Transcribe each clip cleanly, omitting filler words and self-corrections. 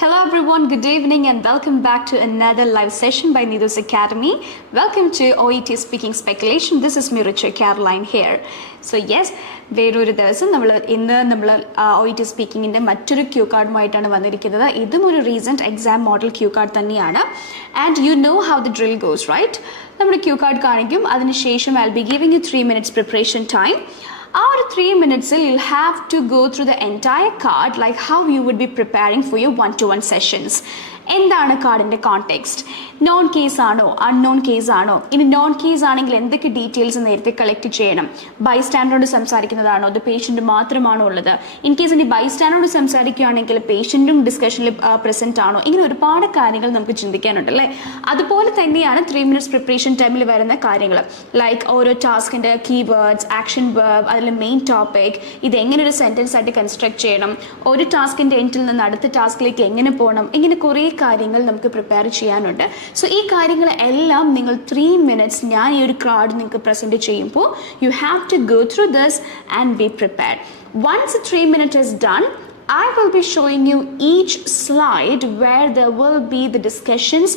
Hello everyone, good evening and welcome back to another live session by 𝐻𝐄𝐓 Academy. Welcome to OET Speaking Speculation. This is me, 𝐻𝐿 here. So yes, വേറൊരു ദിവസം നമ്മൾ OET സ്പീക്കിങ്ങിൻ്റെ മറ്റൊരു Q കാർഡുമായിട്ടാണ് വന്നിരിക്കുന്നത്. ഇതും ഒരു recent exam model cue card തന്നെയാണ്. And you know how the drill goes, right? നമ്മുടെ cue card കാണിക്കും, അതിനുശേഷം I will be giving you 3 minutes preparation time. Our 3 minutes, you'll have to go through the entire card like how you would be preparing for your one-to-one sessions. എന്താണ് കാർഡിൻ്റെ context? Non case ആണോ, unknown case ആണോ? ഇനി non case ആണെങ്കിൽ എന്തൊക്കെ details നേരത്തെ collect ചെയ്യണം? ബൈസ്റ്റാൻഡറോട് സംസാരിക്കുന്നതാണോ, അത് പേഷ്യൻ്റ് മാത്രമാണോ ഉള്ളത്? ഇൻ കേസ് ഇനി ബൈസ്റ്റാൻഡറോട് സംസാരിക്കുകയാണെങ്കിൽ പേഷ്യൻറ്റും ഡിസ്കഷനിൽ പ്രസൻറ്റ് ആണോ? ഇങ്ങനെ ഒരുപാട് കാര്യങ്ങൾ നമുക്ക് ചിന്തിക്കാനുണ്ട് അല്ലേ? അതുപോലെ തന്നെയാണ് 3 minutes പ്രിപ്പറേഷൻ ടൈമിൽ വരുന്ന കാര്യങ്ങൾ. ലൈക്ക് ഓരോ ടാസ്കിൻ്റെ കീവേഡ്സ്, ആക്ഷൻ വേർബ്, അതിൽ മെയിൻ ടോപ്പിക്, ഇതെങ്ങനെ ഒരു സെൻറ്റൻസ് ആയിട്ട് കൺസ്ട്രക്ട് ചെയ്യണം, ഒരു ടാസ്കിൻ്റെ എൻഡിൽ നിന്ന് അടുത്ത ടാസ്കിലേക്ക് എങ്ങനെ പോകണം, ഇങ്ങനെ കുറേ കാര്യങ്ങൾ നമുക്ക് പ്രിപ്പയർ ചെയ്യാനുണ്ട്. സോ ഈ കാര്യങ്ങളെല്ലാം നിങ്ങൾ 3 minutes ഞാൻ ഈ ഒരു കാർഡ് നിങ്ങൾക്ക് പ്രസൻറ്റ് ചെയ്യുമ്പോൾ you have to go through this and be prepared. Once 3 minutes is done, I will be showing you each slide where there will be the discussions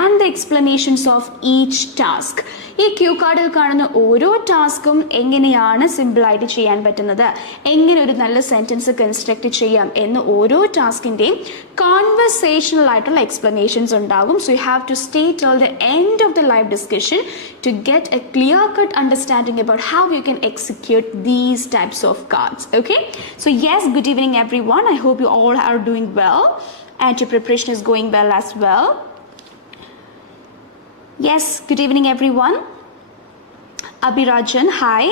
and the explanations of each task. ഈ Q കാർഡിൽ കാണുന്ന ഓരോ ടാസ്കും എങ്ങനെയാണ് സിമ്പിളായിട്ട് ചെയ്യാൻ പറ്റുന്നത്, എങ്ങനെ ഒരു നല്ല സെൻറ്റൻസ് കൺസ്ട്രക്ട് ചെയ്യാം എന്ന് ഓരോ ടാസ്കിൻ്റെയും കോൺവെർസേഷണൽ ആയിട്ടുള്ള എക്സ്പ്ലനേഷൻസ് ഉണ്ടാകും. So you have to stay till the end of the live discussion to get a clear-cut understanding about how you can execute these types of cards. Okay? So yes, good evening everyone. I hope you all are doing well and your preparation is going well as well. Yes, good evening everyone. Abhirajan, hi.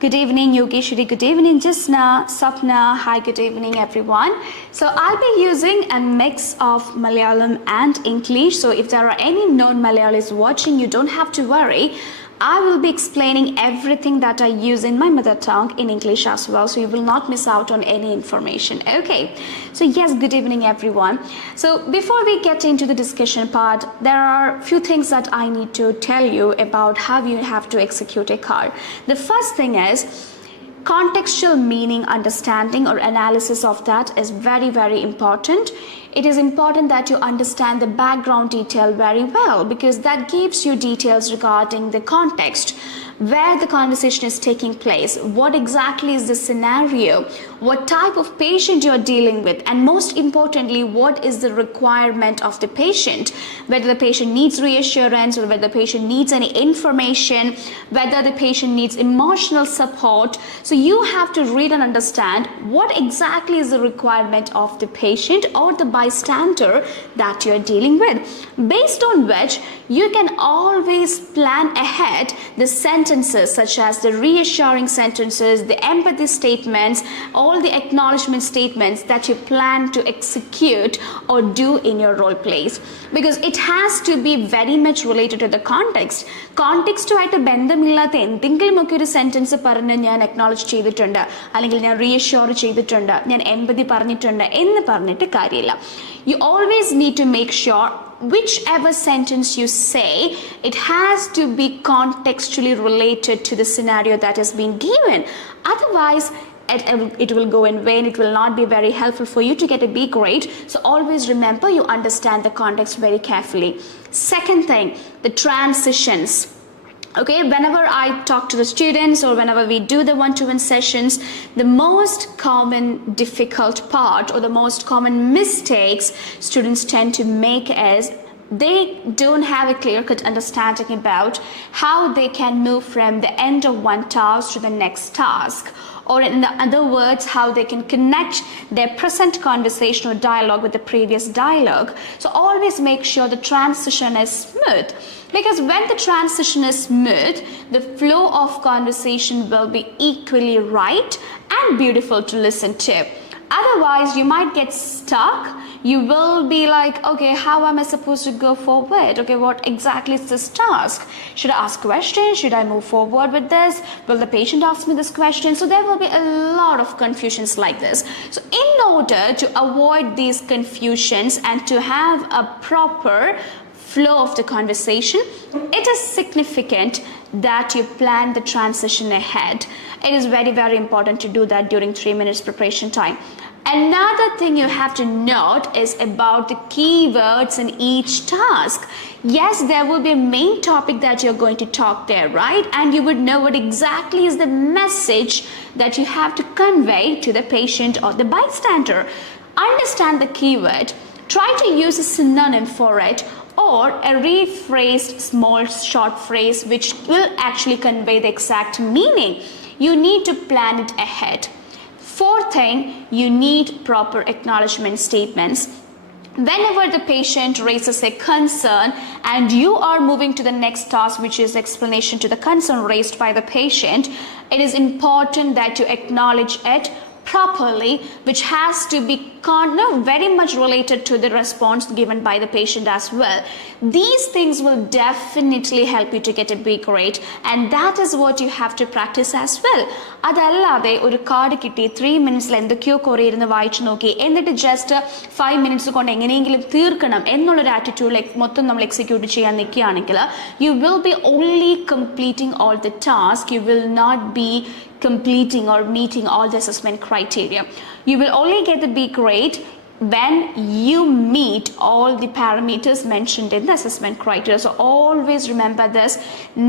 Good evening, Yogeshwari. Good evening, Jisna, Sapna. Hi, good evening, everyone. So I'll be using a mix of Malayalam and English. So if there are any non-Malayalis watching, you don't have to worry. I will be explaining everything that I use in my mother tongue in English as well, so you will not miss out on any information. Okay, so yes, good evening everyone. So before we get into the discussion part, there are few things that I need to tell you about how you have to execute a card. The first thing is contextual meaning understanding or analysis of that is very, very important. It is important that you understand the background detail very well because that gives you details regarding the context, where the conversation is taking place, what exactly is the scenario, what type of patient you are dealing with, and most importantly, what is the requirement of the patient, whether the patient needs reassurance or whether the patient needs any information, whether the patient needs emotional support. So you have to read and understand what exactly is the requirement of the patient or the bystander that you are dealing with, based on which you can always plan ahead the sentences such as the reassuring sentences, the empathy statements, all the acknowledgement statements that you plan to execute or do in your role plays, because it has to be very much related to the context. കോണ്ടെക്സ്റ്റുമായിട്ട് ബന്ധമില്ലാത്ത എന്തെങ്കിലുമൊക്കെ ഒരു sentence പറഞ്ഞ് ഞാൻ acknowledge ചെയ്തിട്ടുണ്ട്, അല്ലെങ്കിൽ ഞാൻ reassure ചെയ്തിട്ടുണ്ട്, ഞാൻ എമ്പതി പറഞ്ഞിട്ടുണ്ട് എന്ന് പറഞ്ഞിട്ട് കാര്യമില്ല. You always need to make sure whichever sentence you say, it has to be contextually related to the scenario that has been given. Otherwise, it will go in vain. It will not be very helpful for you to get a B grade. So always remember you understand the context very carefully. Second thing, the transitions. Okay, whenever I talk to the students or whenever we do the one-to-one sessions, the most common difficult part or the most common mistakes students tend to make is they don't have a clear-cut understanding about how they can move from the end of one task to the next task, or in other words, how they can connect their present conversation or dialogue with the previous dialogue. So always make sure the transition is smooth, because when the transition is smooth, the flow of conversation will be equally right and beautiful to listen to. Otherwise, you might get stuck. You will be like, okay, how am I supposed to go forward? Okay, what exactly is this task? Should I ask questions? Should I move forward with this? Will the patient ask me this question? So there will be a lot of confusions like this. So in order to avoid these confusions and to have a proper flow of the conversation, it is significant that you plan the transition ahead. It is very, very important to do that during 3 minutes preparation time. Another thing you have to note is about the keywords in each task. Yes, there will be a main topic that you're going to talk there, right? And you would know what exactly is the message that you have to convey to the patient or the bystander. Understand the keyword. Try to use a synonym for it or a rephrased small short phrase which will actually convey the exact meaning. You need to plan it ahead. Fourth thing, you need proper acknowledgement statements. Whenever the patient raises a concern and you are moving to the next task, which is explanation to the concern raised by the patient, it is important that you acknowledge it properly, which has to be very much related to the response given by the patient as well. These things will definitely help you to get a B grade, and that is what you have to practice as well. അതല്ലാതെ ഒരു card കിട്ടി 3 മിനിറ്റ്സിൽ എന്തൊക്കെയോ കുറേ ഇരുന്ന് വായിച്ചു നോക്കി എന്നിട്ട് just 5 minutes കൊണ്ട് എങ്ങനെയെങ്കിലും തീർക്കണം എന്നുള്ളൊരു ആറ്റിറ്റ്യൂഡിൽ മൊത്തം നമ്മൾ എക്സിക്യൂട്ട് ചെയ്യാൻ നിൽക്കുകയാണെങ്കിൽ you will be only completing all the tasks. You will not be completing or meeting all the assessment criteria. You will only get the B grade when you meet all the parameters mentioned in the assessment criteria. So always remember this.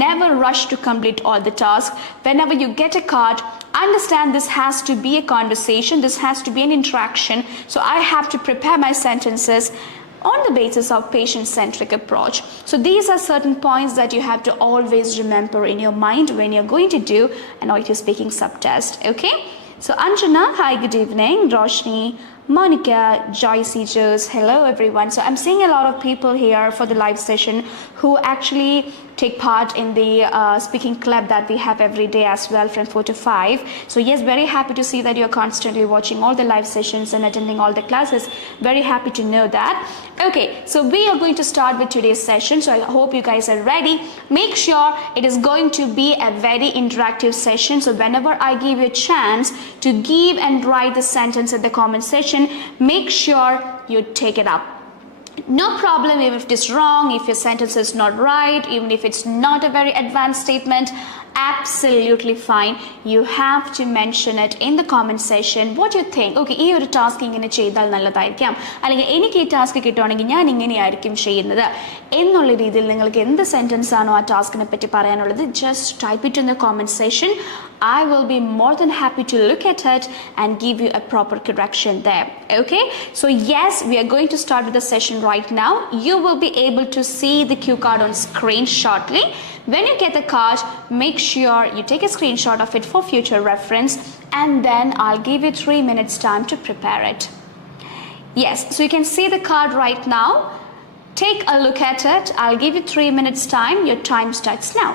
Never rush to complete all the tasks. Whenever you get a card, understand this has to be a conversation. This has to be an interaction. So I have to prepare my sentences on the basis of patient-centric approach. So these are certain points that you have to always remember in your mind when you're going to do an native speaking subtest. Okay? So Anjana, hi, good evening. Roshni, Monica, Joycey, Jules, hello everyone. So I'm seeing a lot of people here for the live session who actually take part in the speaking club that we have every day as well from 4 to 5. So yes, very happy to see that you're constantly watching all the live sessions and attending all the classes. Very happy to know that. Okay, so we are going to start with today's session. So I hope you guys are ready. Make sure it is going to be a very interactive session. So whenever I give you a chance to give and write the sentence in the comment section, make sure you take it up. No problem even if it is wrong, if your sentence is not right, even if it's not a very advanced statement, absolutely fine. You have to mention it in the comment section. What do you think? Okay, ഈ ഒരു task ഇങ്ങനെ ചെയ്താൽ നല്ലതായിരിക്കാം, അല്ലെങ്കിൽ എനിക്ക് ഈ task കിട്ടുവാണെങ്കിൽ ഞാൻ ഇങ്ങനെയായിരിക്കും ചെയ്യുന്നത് എന്നുള്ള രീതിയിൽ നിങ്ങൾക്ക് എന്ത് സെന്റൻസ് ആണോ ആ ടാസ്കിനെ പറ്റി പറയാനുള്ളത്, just type it in the comment section. I will be more than happy to look at it and give you a proper correction there. Okay, so yes, we are going to start with the session right now. You will be able to see the cue card on screen shortly. When you get the card, make sure you take a screenshot of it for future reference, and then I'll give you 3 minutes time to prepare it. Yes, so you can see the card right now. Take a look at it. I'll give you 3 minutes time. Your time starts now.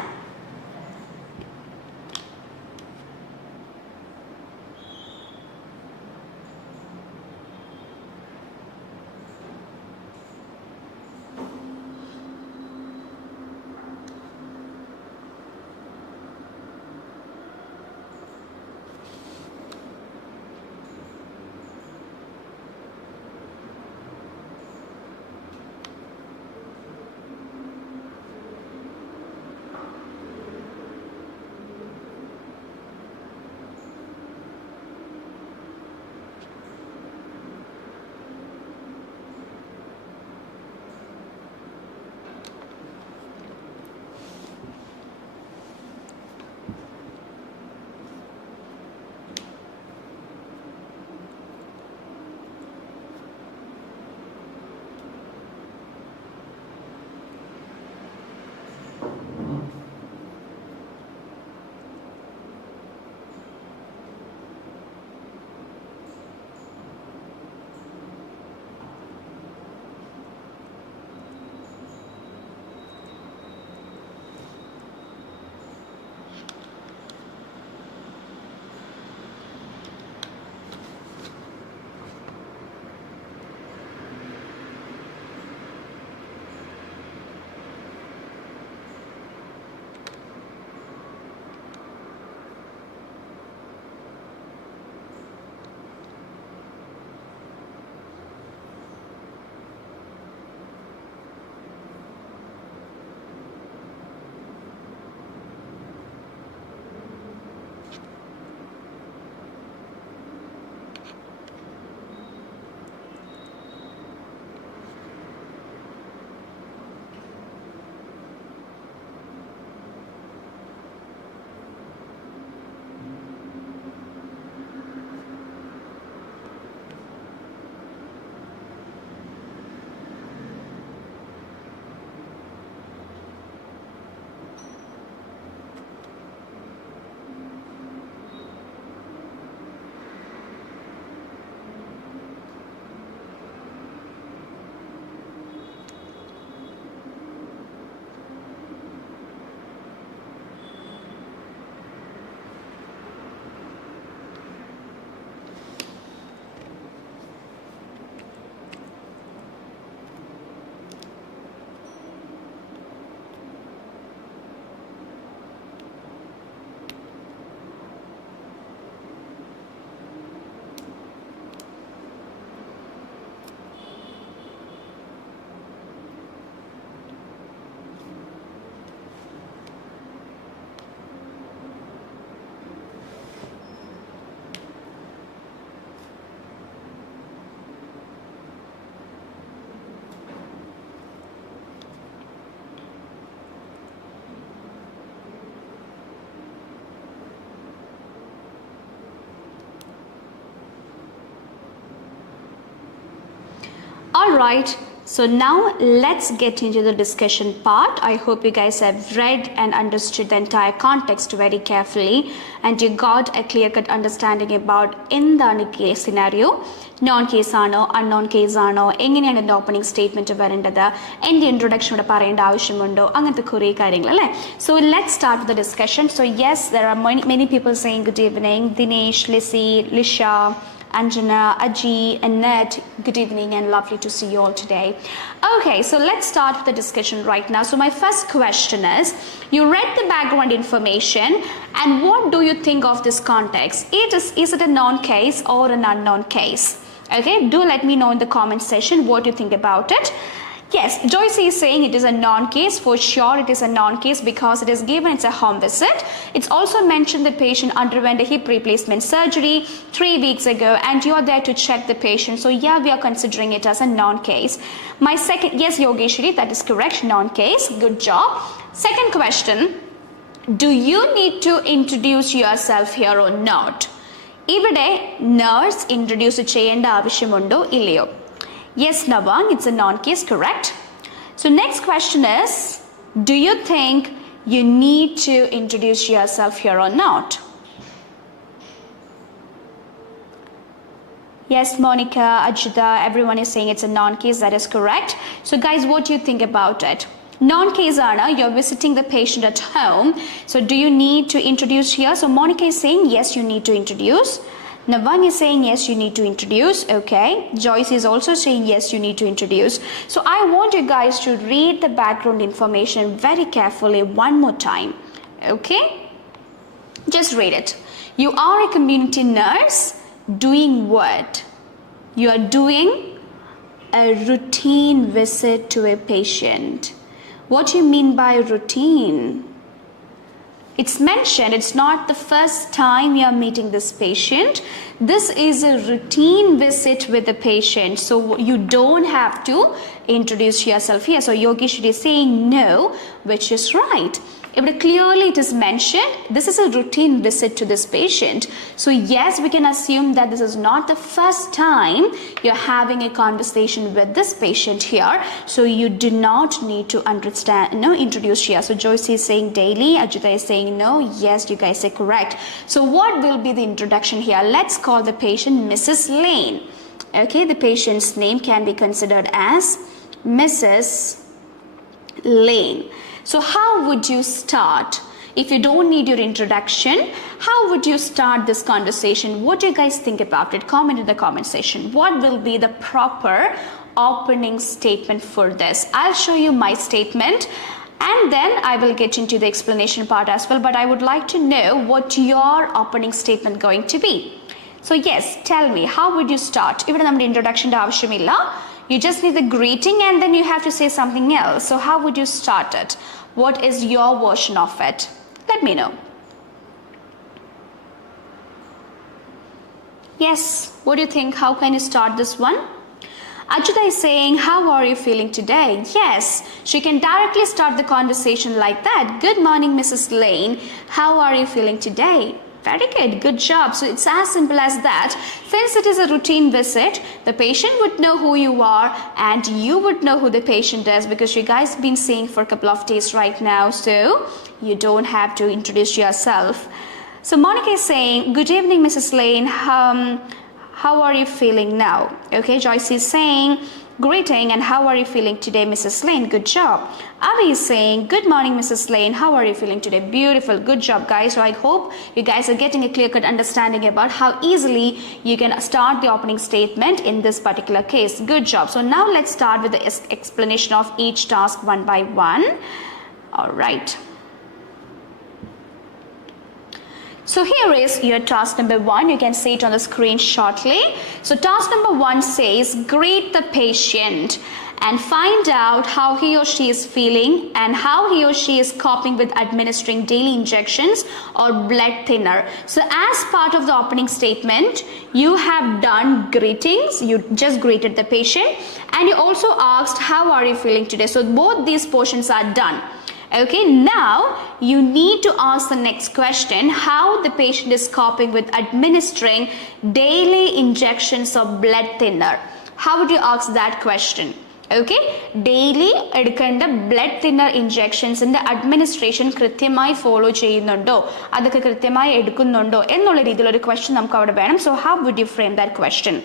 Alright, so now let's get into the discussion part. I hope you guys have read and understood the entire context very carefully and you got a clear-cut understanding about in the case scenario, non-case ആണോ unknown case ആണോ എങ്ങനെയാണ് ഇതിൻ്റെ opening statement വരേണ്ടത് എൻ്റെ ഇൻട്രൊഡക്ഷനോട് പറയേണ്ട ആവശ്യമുണ്ടോ അങ്ങനത്തെ കുറേ കാര്യങ്ങൾ അല്ലേ. So let's start with the discussion. So yes, there are many people saying good evening. Dinesh, Lissy, Lisha, Anjana, Aji, Annette, good evening and lovely to see you all today. Okay, so let's start with the discussion right now. So my first question is, you read the background information and what do you think of this context? Is it a known case or an unknown case? Okay, do let me know in the comment section what you think about it. Yes, Joyce is saying it is a non-case. For sure it is a non-case because it is given it's a home visit. It's also mentioned the patient underwent a hip replacement surgery 3 weeks ago and you are there to check the patient. So yeah, we are considering it as a non-case. My second, yes Yogeshwari, that is correct, non-case. Good job. Second question, do you need to introduce yourself here or not? ഇവിടെ nurse introduce ചെയ്യേണ്ട ആവശ്യമുണ്ടോ ഇല്ലയോ? Yes, Navang, it's a non-case, correct. So next question is, do you think you need to introduce yourself here or not? Yes, Monica, Ajita, everyone is saying it's a non-case, that is correct. So guys, what do you think about it? Non-case Anna, you're visiting the patient at home. So do you need to introduce here? So Monica is saying, yes, you need to introduce. Navang is saying yes, you need to introduce. Okay, Joyce is also saying yes, you need to introduce. So I want you guys to read the background information very carefully one more time. Okay, just read it. You are a community nurse doing what? You are doing a routine visit to a patient. What do you mean by routine? It's mentioned it's not the first time you are meeting this patient. This is a routine visit with the patient, so you don't have to introduce yourself here. So Yogesh is saying no, which is right. But clearly it is mentioned this is a routine visit to this patient. So yes, we can assume that this is not the first time you're having a conversation with this patient here. So you do not need to introduce here. So Joyce is saying daily, Ajita is saying no. Yes, you guys are correct. So what will be the introduction here? Let's call the patient Mrs. Lane. Okay, the patient's name can be considered as Mrs. Lane. So how would you start? If you don't need your introduction, how would you start this conversation? What do you guys think about it? Comment in the comment section. What will be the proper opening statement for this? I'll show you my statement and then I will get into the explanation part as well. But I would like to know what your opening statement going to be. So yes, tell me, how would you start? Even നമ്മുടെ introduction ആവശ്യമില്ല. You just need the greeting and then you have to say something else. So how would you start it? What is your version of it? Let me know. Yes, what do you think? How can you start this one? Ajita is saying, how are you feeling today? Yes, she can directly start the conversation like that. Good morning, Mrs. Lane. How are you feeling today? Very good job. So it's as simple as that. Since it is a routine visit, the patient would know who you are and you would know who the patient is because you guys have been seeing for a couple of days right now. So you don't have to introduce yourself. So Monica is saying, good evening, Mrs. Lane. How are you feeling now? Okay, Joyce is saying, greeting and how are you feeling today, Mrs. Lane? Good job. Avi is saying, good morning, Mrs. Lane. How are you feeling today? Beautiful. Good job, guys. So I hope you guys are getting a clear-cut understanding about how easily you can start the opening statement in this particular case. Good job. So now let's start with the explanation of each task one by one. All right. So here is your task number 1. You can see it on the screen shortly. So task number 1 says, greet the patient and find out how he or she is feeling and how he or she is coping with administering daily injections or blood thinner. So as part of the opening statement, you have done greetings. You just greeted the patient and you also asked, how are you feeling today? So both these portions are done. Okay, now you need to ask the next question, how the patient is coping with administering daily injections of blood thinner. how would you ask that question? Okay, daily എടുക്കേണ്ട blood thinner ഇഞ്ചെക്ഷൻസിന്റെ administration കൃത്യമായി follow ചെയ്യുന്നുണ്ടോ, അതൊക്കെ കൃത്യമായി എടുക്കുന്നുണ്ടോ എന്നുള്ള രീതിയിലൊരു question നമുക്ക് അവിടെ വേണം. So how would you frame that question?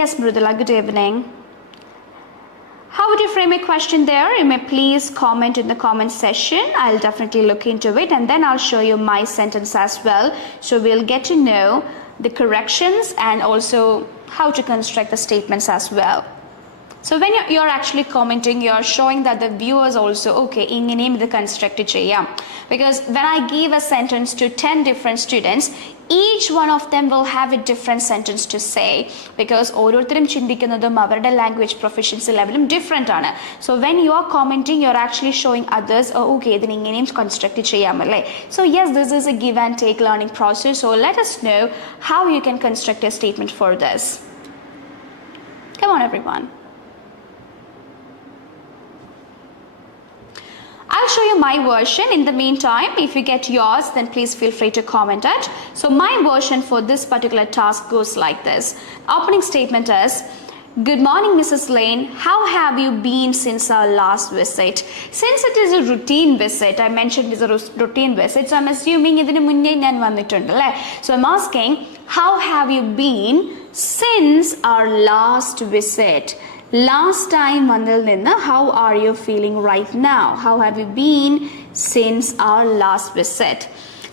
Yes Mridula, good evening. How would you frame a question there? You may please comment in the comment section. I'll definitely look into it and then I'll show you my sentence as well. So we'll get to know the corrections and also how to construct the statements as well. So when you're actually commenting, you're showing that the viewers also, okay, ingeneym idu construct cheyam. Because when I give a sentence to 10 different students, each one of them will have a different sentence to say because ഓരോരുത്തരും ചിന്തിക്കുന്നതും അവരുടെ language proficiency ലെവലും different ആണ്. So when you are commenting you are actually showing others okay ഇതിന് ഇങ്ങനെയും construct ചെയ്യാമല്ലേ. So yes, this is a give and take learning process. So let us know how you can construct a statement for this. Come on everyone. I'll show you my version. In the meantime, if you get yours, then please feel free to comment it. So my version for this particular task goes like this. Opening statement is, good morning Mrs. Lane, how have you been since our last visit? Since it is a routine visit, I mentioned it is a routine visit, so I'm assuming idinu munne njan vannittundale. So I'm asking, how have you been since our last visit? Last time vandil ninna, how are you feeling right now? How have you been since our last visit?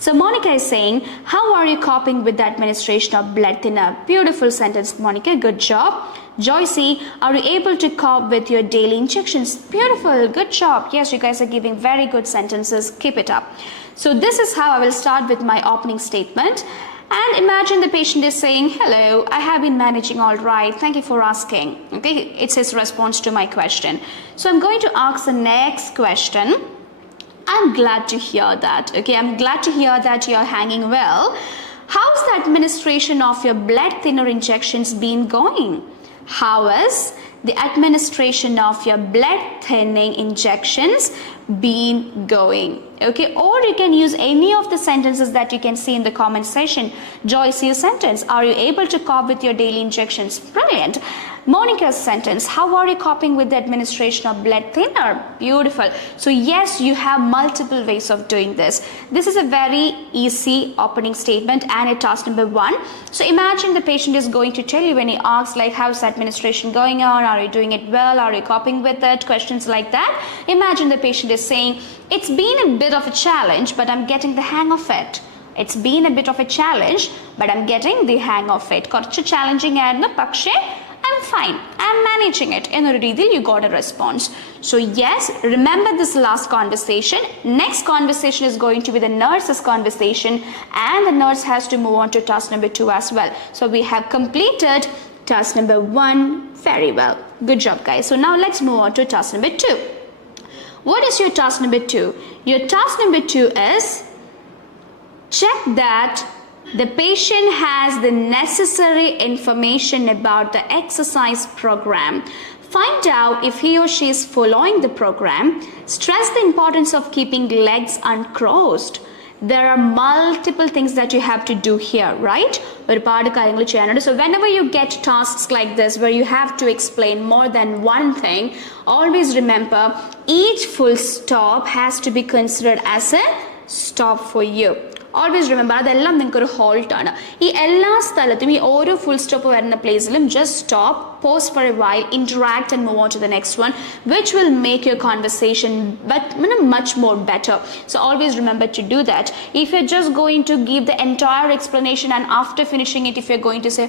So Monica is saying, how are you coping with the administration of blood thinner? Beautiful sentence, Monica, good job. Joycey, are you able to cope with your daily injections? Beautiful, good job. Yes, you guys are giving very good sentences. Keep it up. So this is how I will start with my opening statement. And imagine the patient is saying, hello, I have been managing all right. Thank you for asking. Okay, it's his response to my question. So I'm going to ask the next question. I'm glad to hear that. Okay, I'm glad to hear that you're hanging well. How's the administration of your blood thinner injections been going? How is the administration of your blood thinning injections been going? Okay, or you can use any of the sentences that you can see in the comment section. Joyce's sentence, are you able to cope with your daily injections? Brilliant. Monica's sentence, how are you coping with the administration of blood thinner? Beautiful. So yes, you have multiple ways of doing this. This is a very easy opening statement and a task number 1. So imagine the patient is going to tell you when he asks like, how's administration going on? Are you doing it well? Are you coping with it? Questions like that. Imagine the patient is saying, it's been a bit of a challenge, but I'm getting the hang of it. It's been a bit of a challenge, but I'm getting the hang of it. കുറച്ച് challenging ആയിരുന്നു, പക്ഷേ I'm fine. I'm managing it. In a രീതിയിൽ you got a response. So yes, remember this last conversation. Next conversation is going to be the nurse's conversation, and the nurse has to move on to task number 2 as well. So we have completed task number 1 very well. Good job, guys. So now let's move on to task number 2. What is your task number 2? Your task number 2 is check that the patient has the necessary information about the exercise program. Find out if he or she is following the program. Stress the importance of keeping legs uncrossed. There are multiple things that you have to do here, right? So whenever you get tasks like this where you have to explain more than one thing, always remember each full stop has to be considered as a stop for you. Always remember അതെല്ലാം നിങ്ങൾക്ക് ഒരു halt ആണ്. ഈ എല്ലാ സ്ഥലത്തും ഈ ഓരോ full stop വരുന്ന പ്ലേസിലും just stop, pause for a while, interact and move on to the next one, which will make your conversation much more better. So always remember to do that. If you're just going to give the entire explanation and after finishing it, if you're going to say,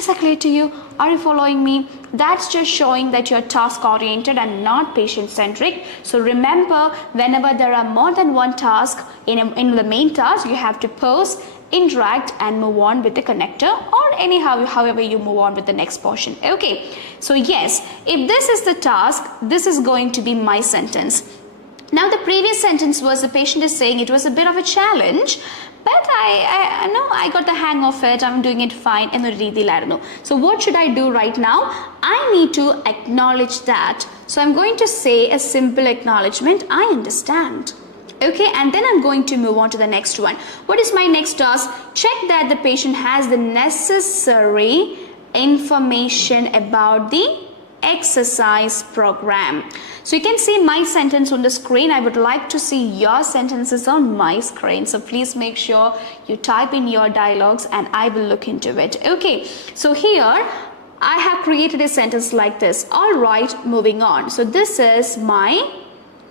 is that clear to you? Are you following me? That's just showing that you're task oriented and not patient centric. So remember, whenever there are more than one task in the main task, you have to pause, interact and move on with the connector, or however you move on with the next portion. Okay, so yes, if this is the task, this is going to be my sentence. Now the previous sentence was the patient is saying it was a bit of a challenge, but I know I got the hang of it, I'm doing it fine. So what should I do right now? I need to acknowledge that. So I'm going to say a simple acknowledgement, I understand. Okay, and then I'm going to move on to the next one. What is my next task? Check that the patient has the necessary information about the exercise program. So you can see my sentence on the screen. I would like to see your sentences on my screen. So please make sure you type in your dialogues and I will look into it. Okay, so here I have created a sentence like this. All right, moving on. So this is my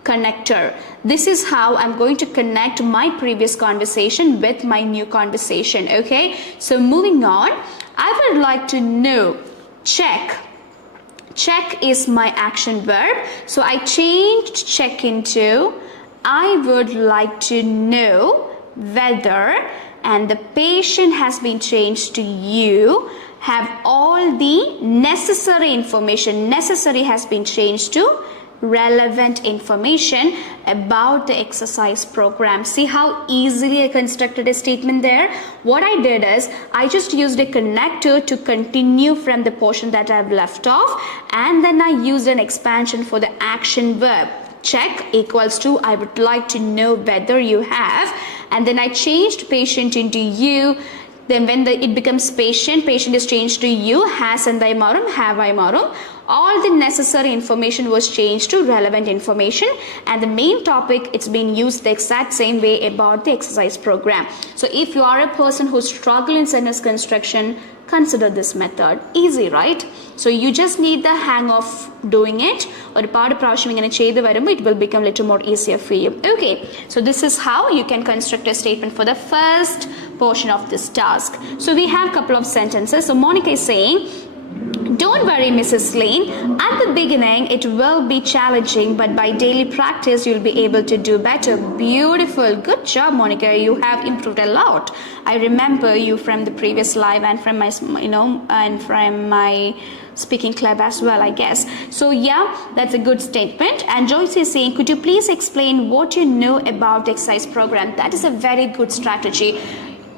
connector. This is how I'm going to connect my previous conversation with my new conversation. Okay, so moving on, I would like to know check. Check is my action verb. So I changed check into I would like to know whether, and the patient has been changed to you, have all the necessary information. Necessary has been changed to relevant information about the exercise program. See how easily I constructed a statement there? What I did is I just used a connector to continue from the portion that I've left off, and then I used an expansion for the action verb. Check equals to I would like to know whether you have, and then I changed patient into you. Then when it becomes patient, patient is changed to you, has and I marum, have I marum. All the necessary information was changed to relevant information, and the main topic, it's been used the exact same way about the exercise program. So if you are a person who struggles in sentence construction, consider this method. Easy, right? So you just need the hang of doing it, or it will become a little more easier for you. Okay, so this is how you can construct a statement for the first portion of this task. So we have a couple of sentences. So Monica is saying, don't worry, Mrs. Lane. At the beginning, it will be challenging, but by daily practice, you'll be able to do better. Beautiful. Good job, Monica. You have improved a lot. I remember you from the previous live and from my, and from my speaking club as well, I guess. So yeah, that's a good statement. And Joyce is saying, could you please explain what you know about the exercise program? That is a very good strategy.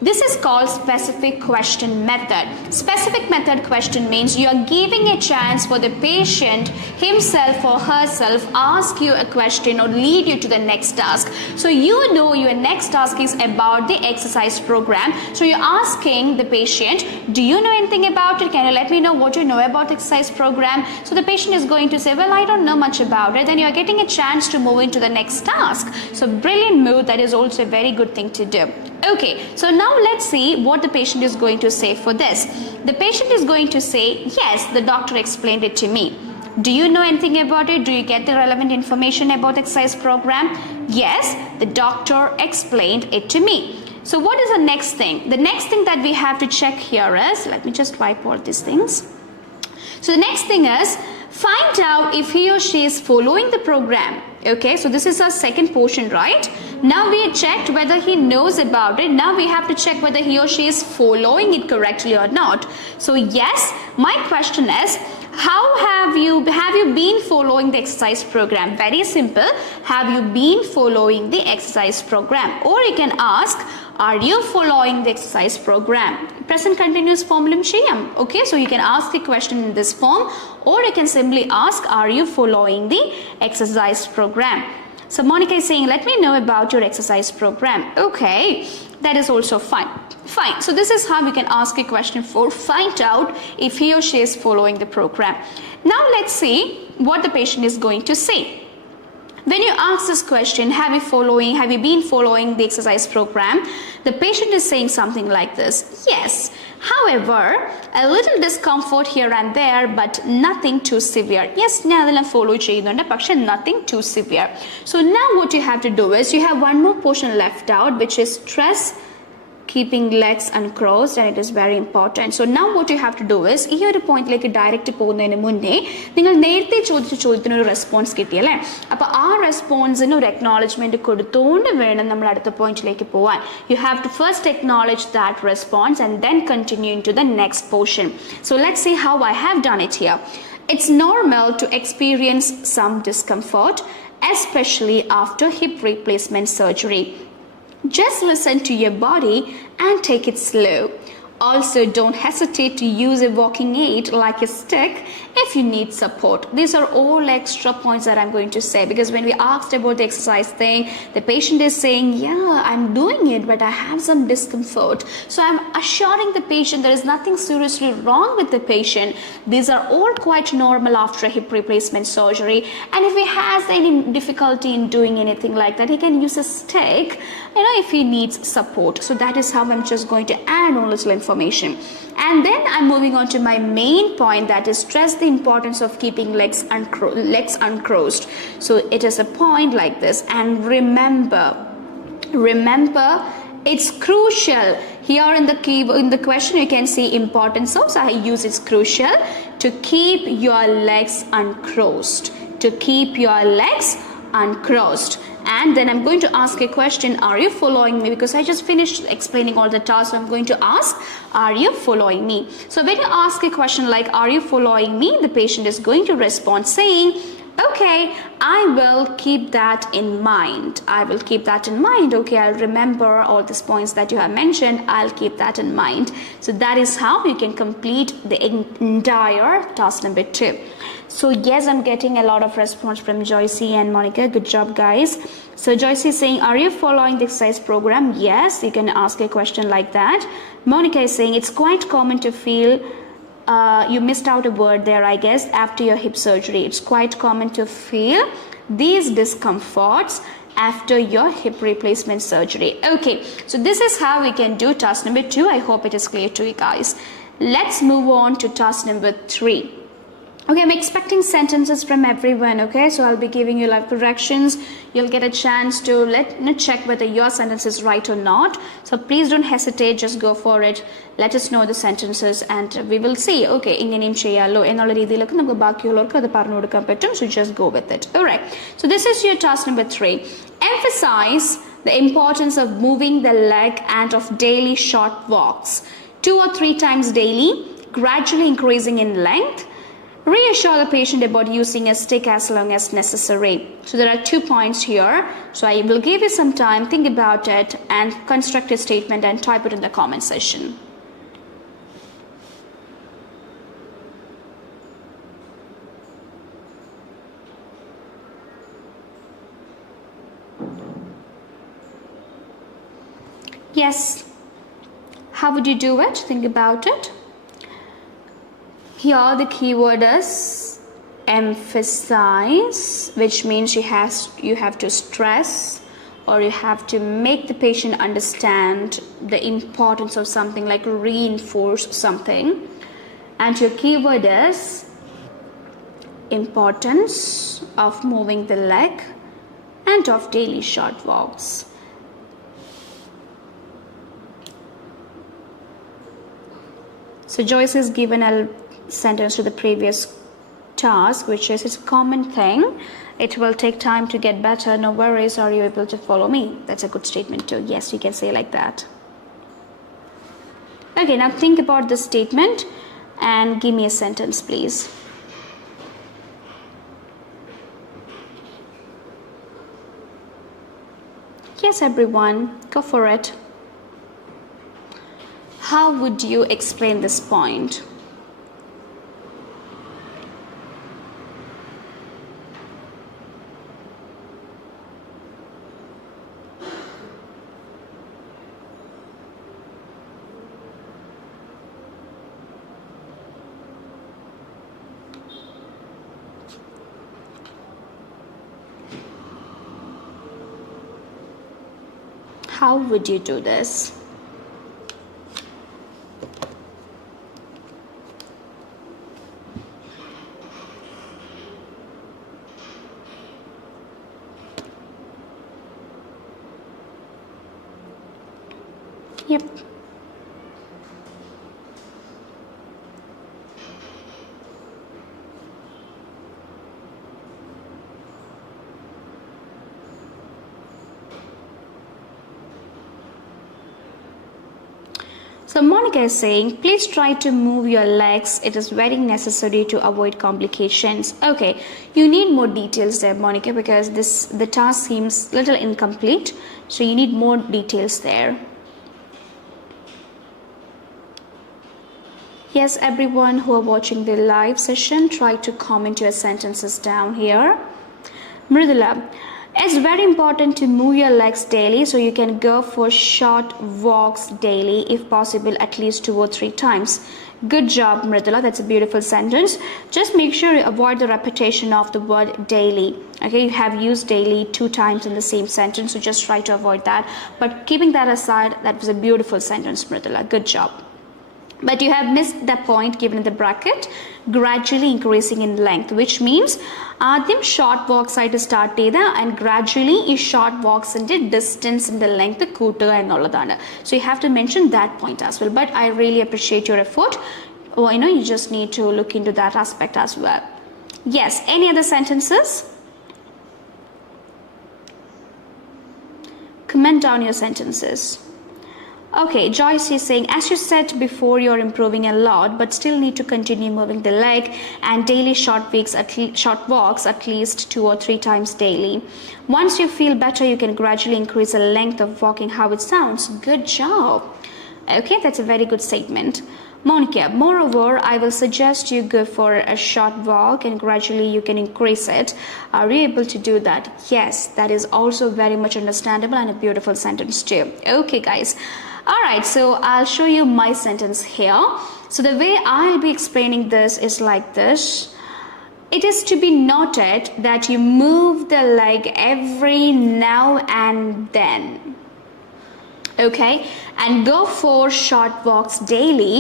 This is called specific question method. Specific method question means you are giving a chance for the patient himself or herself ask you a question or lead you to the next task. So you know your next task is about the exercise program. So you're asking the patient, do you know anything about it? Can you let me know what you know about the exercise program? So the patient is going to say, well, I don't know much about it. Then you're getting a chance to move into the next task. So brilliant move. That is also a very good thing to do. Okay, so now let's see what the patient is going to say for this. The patient is going to say, yes, the doctor explained it to me. Do you know anything about it? Do you get the relevant information about the exercise program? Yes, the doctor explained it to me. So what is the next thing? The next thing that we have to check here is, let me just wipe all these things. So the next thing is, find out if he or she is following the program. Okay, so this is our second portion, right? Now we checked whether he knows about it. Now we have to check whether he or she is following it correctly or not. So yes, my question is, how have you been following the exercise program? Very simple. Have you been following the exercise program? Or you can ask, are you following the exercise program? Present continuous form cheyam. Okay, so you can ask the question in this form, or you can simply ask, are you following the exercise program? So Monica is saying, let me know about your exercise program. Okay, that is also fine. Fine. So this is how we can ask a question for find out if he or she is following the program. Now let's see what the patient is going to say. When you ask this question, have you been following the exercise program? The patient is saying something like this. Yes. However, a little discomfort here and there, but nothing too severe. Yes, I follow but nothing too severe. So now what you have to do is, you have one more portion left out, which is stress keeping legs uncrossed, and it is very important. So now what you have to do is, this point like direct പോകുന്നതിന് മുന്നേ നിങ്ങൾ നേരത്തെ ചോദിച്ച ചോദ്യത്തിന് ഒരു response കിട്ടിയല്ലേ? അപ്പോൾ ആ റെസ്പോൺസിന് ഒരു acknowledgement കൊടുത്തുകൊണ്ട് വേണം നമ്മൾ അടുത്ത പോയിന്റിലേക്ക് പോവാൻ. You have to first acknowledge that response and then continue into the next portion. So let's see how I have done it here. It's normal to experience some discomfort, especially after hip replacement surgery. Just listen to your body and take it slow. Also, don't hesitate to use a walking aid like a stick if you need support. These are all extra points that I'm going to say, because when we asked about the exercise thing, the patient is saying, yeah, I'm doing it, but I have some discomfort. So I'm assuring the patient there is nothing seriously wrong with the patient. These are all quite normal after a hip replacement surgery. And if he has any difficulty in doing anything like that, he can use a stick, if he needs support. So that is how I'm just going to add on little information. And then I'm moving on to my main point, that is stress the importance of keeping legs uncrossed. So it is a point like this. And remember, it's crucial. Here in the question you can see importance of, so I use it's crucial to keep your legs uncrossed. And then I'm going to ask a question, are you following me? Because I just finished explaining all the tasks, so I'm going to ask, are you following me? So when you ask a question like, are you following me? The patient is going to respond saying, okay, I will keep that in mind. Okay, I'll remember all these points that you have mentioned. I'll keep that in mind. So that is how you can complete the entire task number 2. So yes, I'm getting a lot of response from 𝐿 and Monica. Good job, guys. So 𝐿 is saying, are you following the exercise program? Yes, you can ask a question like that. Monica is saying, it's quite common to feel, you missed out a word there, I guess, after your hip surgery. It's quite common to feel these discomforts after your hip replacement surgery. Okay, so this is how we can do task number 2. I hope it is clear to you guys. Let's move on to task number 3. Okay, I'm expecting sentences from everyone. Okay, so I'll be giving you live corrections. You'll get a chance to check whether your sentence is right or not. So please don't hesitate, just go for it. Let us know the sentences and we will see. Okay, ഇങ്ങനെയും ചെയ്യാലോ എന്നുള്ള രീതിയിലൊക്കെ നമുക്ക് ബാക്കിയുള്ളവർക്ക് അത് പറഞ്ഞു കൊടുക്കാൻ പറ്റും. So just go with it. Alright, so this is your task number 3. Emphasize the importance of moving the leg and of daily short walks. 2 or 3 times daily, gradually increasing in length. Reassure the patient about using a stick as long as necessary. So there are 2 points here. So I will give you some time, think about it and construct a statement and type it in the comment section. Yes. How would you do it? Think about it. Here the keyword is emphasize, which means you have to stress or you have to make the patient understand the importance of something, like reinforce something. And your keyword is importance of moving the leg and of daily short walks. So Joyce is given a sentence to the previous task, which is, it's a common thing, it will take time to get better, no worries, are you able to follow me? That's a good statement too. Yes, you can say like that. Okay, now think about this statement and give me a sentence, please. Yes, everyone, go for it. How would you explain this point? How would you do this? Yep. So Monica is saying, please try to move your legs. It is very necessary to avoid complications. Okay, you need more details there, Monica, because the task seems a little incomplete. So you need more details there. Yes, everyone who are watching the live session, try to comment your sentences down here. Mridula, it's very important to move your legs daily, so you can go for short walks daily, if possible at least 2 or 3 times. Good job, Mridula. That's a beautiful sentence. Just make sure you avoid the repetition of the word daily. Okay, you have used daily 2 times in the same sentence, so just try to avoid that. But keeping that aside, that was a beautiful sentence, Mridula. Good job. But you have missed the point given in the bracket, gradually increasing in length, which means ആദ്യം short walks ആയിട്ട് start ചെയ്ത് and gradually ഈ short walksന്റെ ഡിസ്റ്റൻസിൻ്റെ length കൂട്ടുക എന്നുള്ളതാണ്. So you have to mention that point as well. But I really appreciate your effort. You just need to look into that aspect as well. Yes, any other sentences? Comment down your sentences. Okay, Joyce is saying, as you said before, you're improving a lot, but still need to continue moving the leg and daily short walks at least 2 or 3 times daily. Once you feel better, you can gradually increase the length of walking. How it sounds. Good job. Okay, that's a very good statement. Monica, moreover, I will suggest you go for a short walk and gradually you can increase it. Are you able to do that? Yes, that is also very much understandable and a beautiful sentence too. Okay, guys. Alright, so I'll show you my sentence here. So the way I'll be explaining this is like this. It is to be noted that you move the leg every now and then. Okay, and go for short walks daily,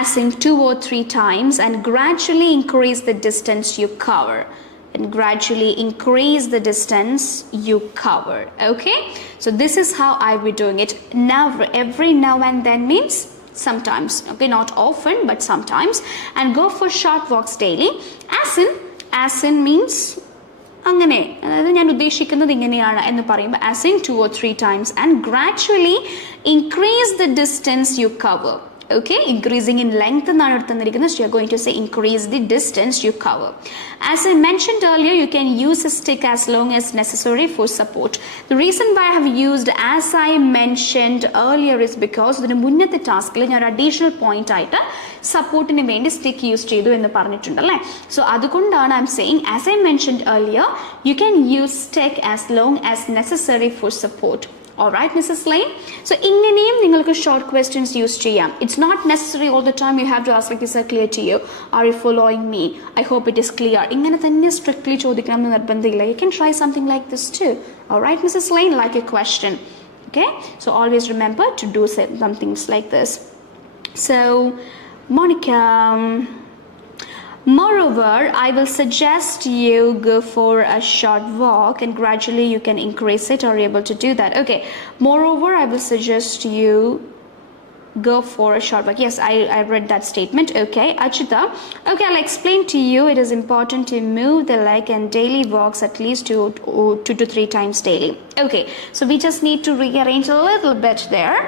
as in 2 or 3 times, and gradually increase the distance you cover. And gradually increase the distance you cover. Okay, so this is how I will be doing it. Now, every now and then means sometimes. Okay, not often, but sometimes. And go for short walks daily. As in means അങ്ങനെ, അതായത് ഞാൻ ഉദ്ദേശിക്കുന്നത് ഇങ്ങനെയാണ് എന്ന് പറയുമ്പോൾ as in 2 or 3 times, and gradually increase the distance you cover. Okay, increasing in length എന്നാണ് എടുത്തിരിക്കുന്നത്. So you are going to say increase the distance you cover. As I mentioned earlier, you can use a stick as long as necessary for support. The reason why I have used as I mentioned earlier is because ഇതിന് മുന്നത്തെ ടാസ്കിൽ ഞാൻ ഒരു additional point ആയിട്ട് സപ്പോർട്ടിന് വേണ്ടി stick use ചെയ്തു എന്ന് പറഞ്ഞിട്ടുണ്ടല്ലേ. സോ അതുകൊണ്ടാണ് I am saying as I mentioned earlier, you can use stick as long as necessary for support. Alright, Mrs. Lane? So, inganeyum ningalku short questions use cheyam. It's not necessary all the time you have to ask like this are clear to you. Are you following me? I hope it is clear. Ingane thanne strictly chodikkanam nirbandhilla. You can try something like this too. Alright, Mrs. Lane, like a question. Okay? So, always remember to do some things like this. So, Monica, moreover, I will suggest you go for a short walk and gradually you can increase it. Are you able to do that? Okay, moreover, I will suggest you go for a short walk. Yes, I read that statement. Okay, Achita, okay, I'll explain to you. It is important to move the leg and daily walks at least 2 to 3 times daily. Okay, so we just need to rearrange a little bit there.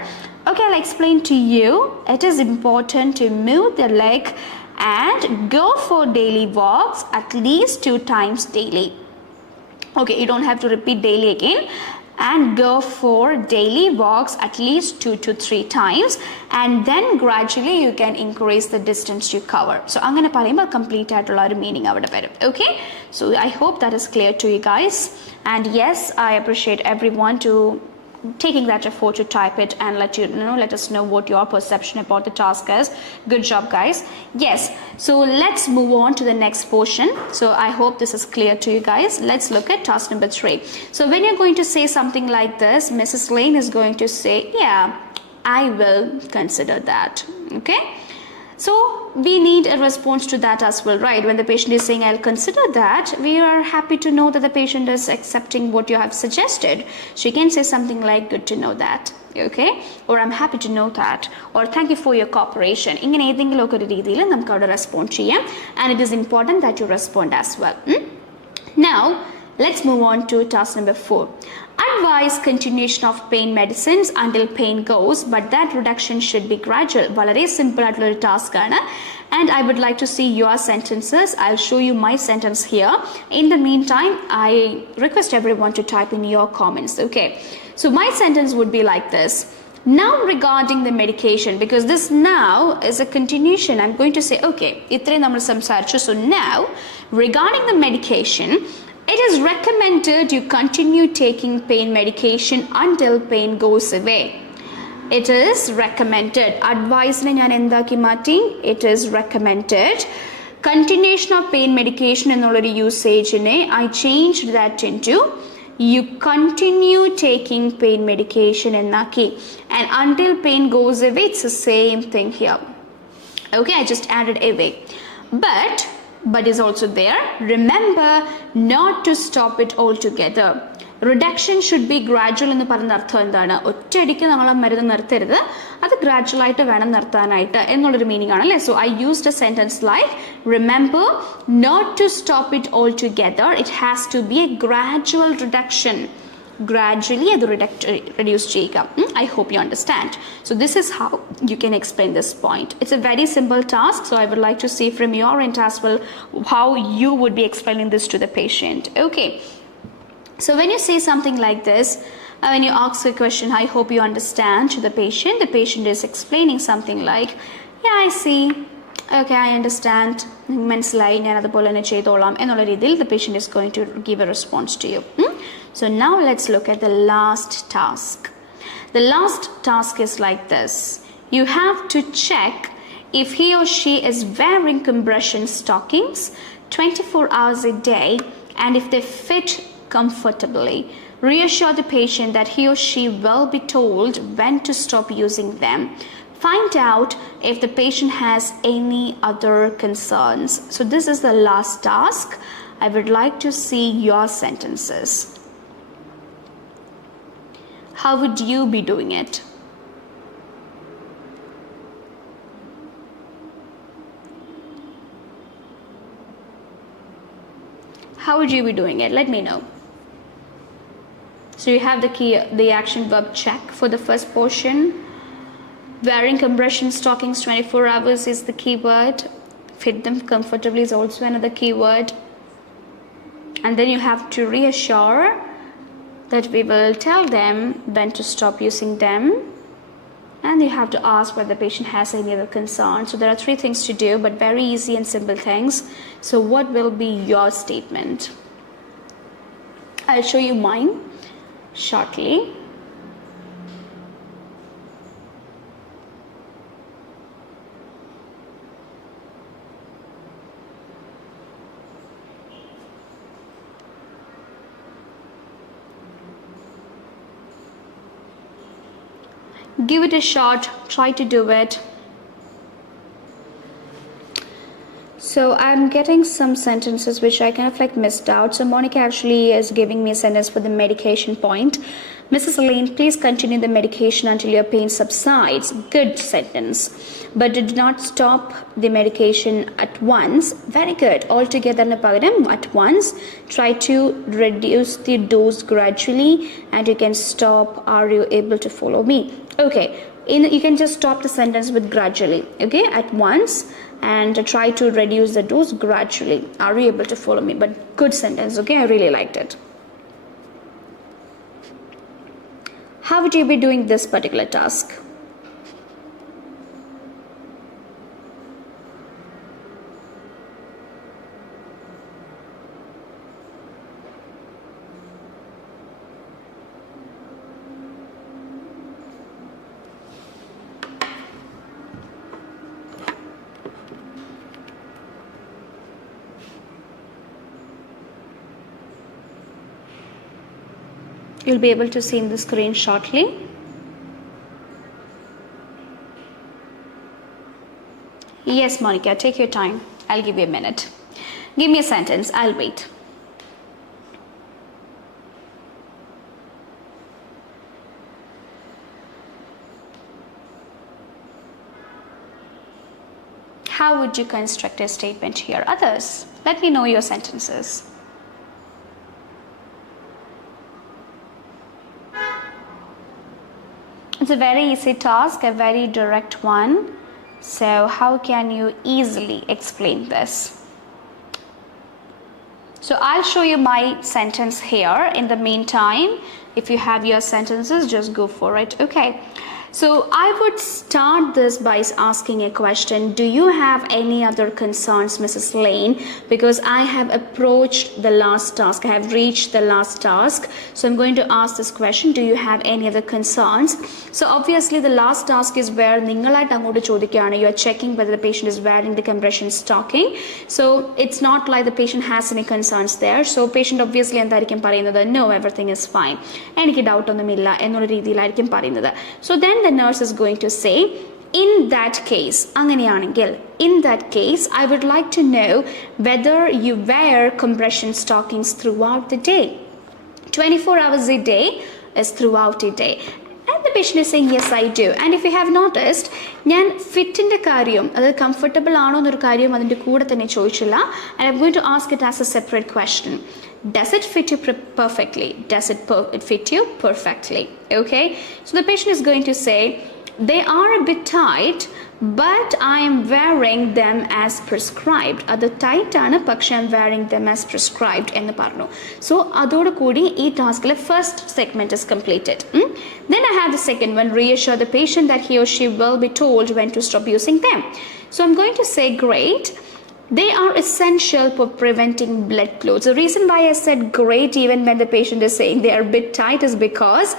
Okay, I'll explain to you. It is important to move the leg and go for daily walks at least 2 times daily. Okay, you don't have to repeat daily again. And go for daily walks at least 2 to 3 times, and then gradually you can increase the distance you cover. So angane parayumbol complete aayittulla oru meaning avade varum. Okay, so I hope that is clear to you guys. And yes, I appreciate everyone to taking that effort to type it and let us know what your perception about the task is. Good job, guys. Yes, so let's move on to the next portion. So I hope this is clear to you guys. Let's look at task number 3. So when you're going to say something like this, Mrs. Lane is going to say, yeah, I will consider that. Okay, so we need a response to that as well, right? When the patient is saying I'll consider that, we are happy to know that the patient is accepting what you have suggested. So you can say something like good to know that. Okay, or I'm happy to know that, or thank you for your cooperation. ഇങ്ങനെ ഏതെങ്കിലും ഒക്കെ ഒരു രീതിയിൽ നമുക്ക് അവിടെ respond ചെയ്യാം. And it is important that you respond as well. Now let's move on to task number 4. Advise continuation of pain medicines until pain goes, but that reduction should be gradual. വളരെ simple ആയിട്ടുള്ള ഒരു task ആണ്. And I would like to see your sentences. I'll show you my sentence here. In the meantime, I request everyone to type in your comments. Okay, so my sentence would be like this. Now regarding the medication, because this now is a continuation, I'm going to say, okay, so now regarding the medication, it is recommended you continue taking pain medication until pain goes away. It is recommended. Advice it is recommended. Continuation of pain medication and already usage I changed that into you continue taking pain medication and until pain goes away. It's the same thing here. Okay, I just added away, but is also there. Remember not to stop it altogether. Reduction should be gradual in the Paranartha. That's gradual meaning. So I used a sentence like, remember not to stop it altogether. It has to be a gradual reduction. Gradually reduce. I hope you understand. So this is how you can explain this point. It's a very simple task. So I would like to see from your end as well how you would be explaining this to the patient. Okay. So when you say something like this, when you ask a question, I hope you understand to the patient is explaining something like, yeah, I see, okay, I understand, the patient is going to give a response to you. So now let's look at the last task. The last task is like this. You have to check if he or she is wearing compression stockings 24 hours a day and if they fit comfortably. Reassure the patient that he or she will be told when to stop using them. Find out if the patient has any other concerns. So this is the last task. I would like to see your sentences. How would you be doing it? How would you be doing it? Let me know. So you have the action verb check for the first portion. Wearing compression stockings 24 hours is the keyword. Fit them comfortably is also another keyword. And then you have to reassure that we will tell them when to stop using them. And you have to ask whether the patient has any other concerns. So there are 3 things to do, but very easy and simple things. So what will be your statement? I'll show you mine shortly. Give it a shot, try to do it. So I'm getting some sentences which I kind of like missed out. So Monica actually is giving me a sentence for the medication point. Mrs. Elaine, please continue the medication until your pain subsides. Good sentence. But do not stop the medication at once. Very good. Altogether at once. Try to reduce the dose gradually and you can stop. Are you able to follow me? Okay. You can just stop the sentence with gradually. Okay. At once. And try to reduce the dose gradually. Are you able to follow me? But good sentence. Okay. I really liked it. How would you be doing this particular task? You'll be able to see in the screen shortly. Yes, Monica, take your time. I'll give you a minute. Give me a sentence. I'll wait. How would you construct a statement here? Others, let me know your sentences. It's a very easy task, a very direct one. So how can you easily explain this? So I'll show you my sentence here. In the meantime, if you have your sentences, just go for it. Okay. So I would start this by asking a question. Do you have any other concerns, Mrs. Lane? Because I have approached the last task. I have reached the last task. So I'm going to ask this question. Do you have any other concerns? So obviously the last task is where you are checking whether the patient is wearing the compression stocking. So it's not like the patient has any concerns there. So patient obviously no, everything is fine. Eniki doubt onumilla ennoru reethiyilirikkum parayunnathu. So then the nurse is going to say, in that case, I would like to know whether you wear compression stockings throughout the day. 24 hours a day is throughout a day. And the patient is saying, yes, I do. And if you have noticed, ഞാൻ ഫിറ്റിൻ്റെ കാര്യം അതായത് comfortable ആണോ എന്നൊരു കാര്യം അതിൻ്റെ കൂടെ തന്നെ ചോദിച്ചില്ല. And I'm going to ask it as a separate question. Does it fit you perfectly? Does it fit you perfectly? Okay. So the patient is going to say, they are a bit tight, but I am wearing them as prescribed. Adu tight aanu pakshe I am wearing them as prescribed ennu parnu. So adodu koodi ee task le first segment is completed. Then I have the second one, reassure the patient that he or she will be told when to stop using them. So I'm going to say, great. They are essential for preventing blood clots. The reason why I said great even when the patient is saying they are a bit tight is because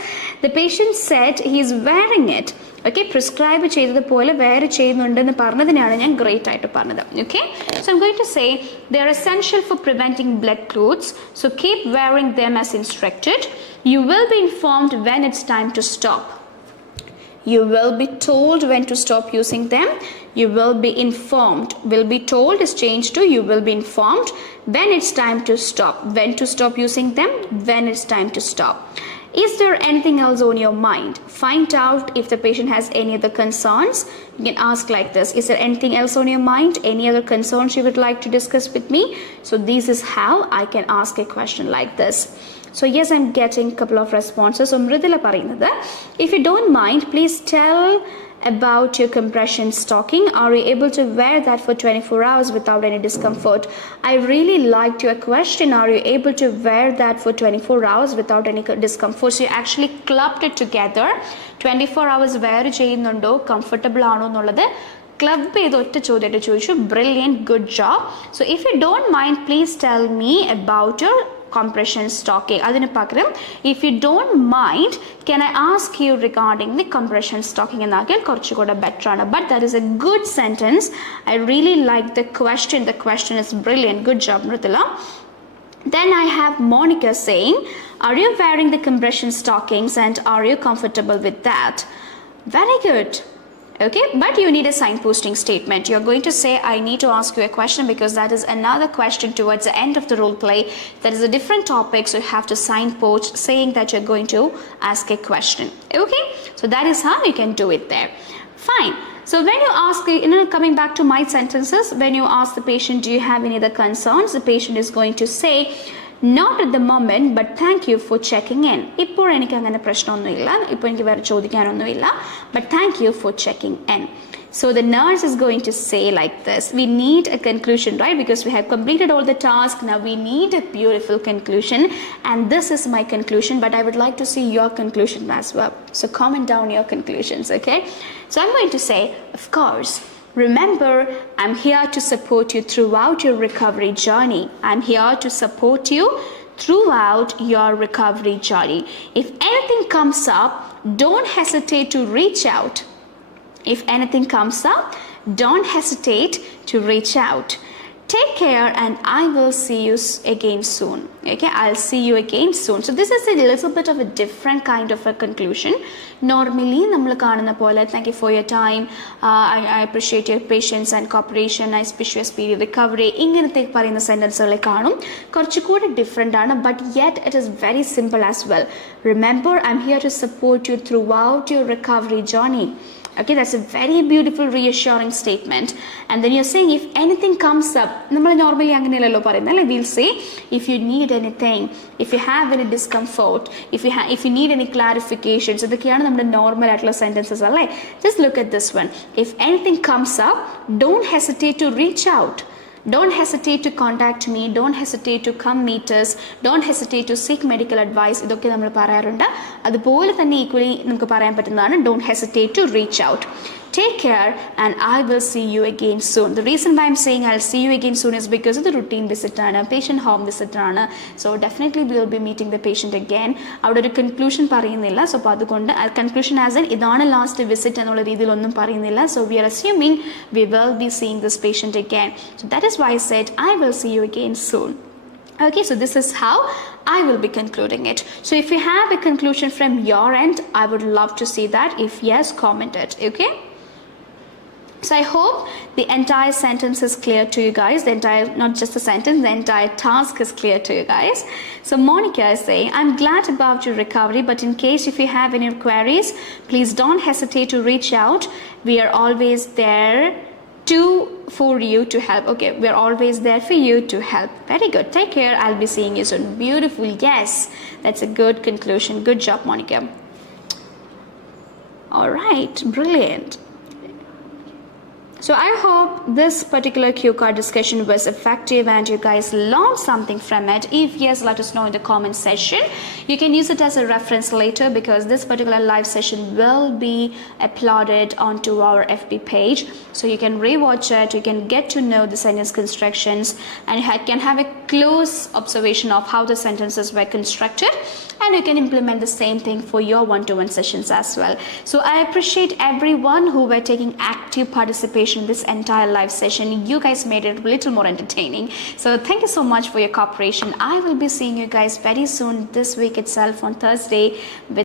the patient said he is wearing it. Okay, prescribe ചെയ്തതുപോലെ വേറെ ചെയ്യുന്നുണ്ടെന്ന് പറഞ്ഞതിനാണ് ഞാൻ great ആയിട്ട് പറഞ്ഞത്. Okay, so I'm going to say they are essential for preventing blood clots. So keep wearing them as instructed. You will be informed when it's time to stop. You will be told when to stop using them. You will be informed. Will be told is changed to you will be informed when it's time to stop. When to stop using them, when it's time to stop. Is there anything else on your mind? Find out if the patient has any other concerns. You can ask like this. Is there anything else on your mind? Any other concerns you would like to discuss with me? So this is how I can ask a question like this. So yes, I'm getting a couple of responses. So Mridula parayunnathu, if you don't mind, please tell about your compression stocking. Are you able to wear that for 24 hours without any discomfort? I really liked your question. Are you able to wear that for 24 hours without any discomfort? So you actually clubbed it together. 24 hours wear ചെയ്യുന്നുണ്ടോ, comfortable ആണോ എന്നുള്ളത് club ചെയ്ത് ഒറ്റ ചോദ്യമായിട്ട് ചോദിച്ചു. Brilliant, good job. So if you don't mind, please tell me about your compression stocking. Adinu pakaram, if you don't mind, can I ask you regarding the compression stocking ennaakil korchu kuda better aanu. But that is a good sentence. I really like the question. The question is brilliant. Good job, Mridula. Then I have Monica saying, are you wearing the compression stockings and are you comfortable with that? Very good. Okay, but you need a signposting statement. You're going to say, I need to ask you a question because that is another question towards the end of the role play. That is a different topic, so you have to signpost saying that you're going to ask a question. Okay, so that is how you can do it there. Fine. So when you ask, coming back to my sentences, when you ask the patient, do you have any other concerns? The patient is going to say, not at the moment, but thank you for checking in. ഇപ്പോൾ എനിക്ക് അങ്ങനെ പ്രശ്നമൊന്നുമില്ല, ഇപ്പോൾ എനിക്ക് വേറെ ചോദിക്കാനൊന്നുമില്ല, but thank you for checking in. So the nurse is going to say like this. We need a conclusion, right? Because we have completed all the tasks. Now we need a beautiful conclusion. And this is my conclusion, but I would like to see your conclusion as well. So comment down your conclusions, okay? So I'm going to say, of course, remember, I'm here to support you throughout your recovery journey. I'm here to support you throughout your recovery journey. If anything comes up, don't hesitate to reach out. If anything comes up, don't hesitate to reach out. Take care and I will see you again soon. Okay, I'll see you again soon. So this is a little bit of a different kind of a conclusion. Normally, nammal കാണുന്ന പോലെ thank you for your time, I appreciate your patience and cooperation, I wish you a speedy recovery. ഇങ്ങനത്തെ പറയുന്ന സെന്റൻസുകളെ കാണും കുറച്ചുകൂടി different ആണ്, but yet it is very simple as well. Remember, I'm here to support you throughout your recovery journey. Okay, that's a very beautiful reassuring statement. And then you're saying if anything comes up, normally we'll say if you need anything, if you have any discomfort, if you need any clarification. So the normal sentences are like, just look at this one. If anything comes up, don't hesitate to reach out. Don't hesitate to contact me. Don't hesitate to come meet us. Don't hesitate to seek medical advice. ഇതൊക്കെ നമ്മൾ പറയാറുണ്ട്. അതുപോലെ തന്നെ equally നമുക്ക് പറയാൻ പറ്റുന്നതാണ് don't hesitate to reach out. Take care and I will see you again soon. The reason why I'm saying I'll see you again soon is because of the routine visit ആണ്, patient home visit ആണ്. So definitely we will be meeting the patient again. അവിടെ ഒരു conclusion പറയുന്നില്ല. So അപ്പോൾ അതുകൊണ്ട് conclusion as in ഇതാണ് last visit എന്നുള്ള രീതിയിലൊന്നും പറയുന്നില്ല. So we are assuming we will be seeing this patient again. So that is why I said I will see you again soon. Okay, so this is how I will be concluding it. So if you have a conclusion from your end, I would love to see that. If yes, comment it. Okay. So I hope the entire sentence is clear to you guys. The entire, not just the sentence, the entire task is clear to you guys. So Monica is saying, I'm glad about your recovery, but in case if you have any queries, please don't hesitate to reach out. We are always there for you to help. Okay, we're always there for you to help. Very good. Take care. I'll be seeing you soon. Beautiful. Yes, that's a good conclusion. Good job, Monica. All right, brilliant. So I hope this particular cue card discussion was effective and you guys learned something from it. If yes, let us know in the comment section. You can use it as a reference later because this particular live session will be uploaded onto our FB page. So you can rewatch it, you can get to know the sentence constructions and you can have a close observation of how the sentences were constructed, and you can implement the same thing for your one-to-one sessions as well. So I appreciate everyone who were taking active participation in this entire live session. You guys made it a little more entertaining. So thank you so much for your cooperation. I will be seeing you guys very soon this week itself on Thursday with